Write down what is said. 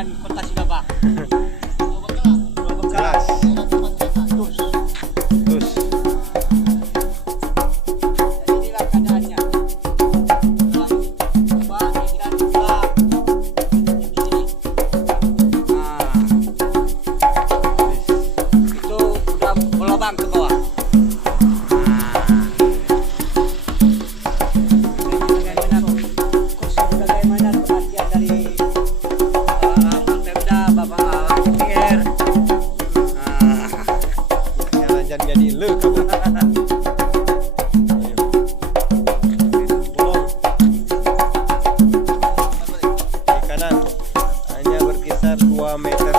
dengan kota Silabak. Jelas. Terus Jadi inilah keadaannya. Coba ikan juga di sini. Nah, itu udah melobang ke bawah. Bagaimana perhatian dari Pemda Bapak DPR. jangan jadi le kamu. Ayo. Bolong. Di kanan hanya berkisar 2 meter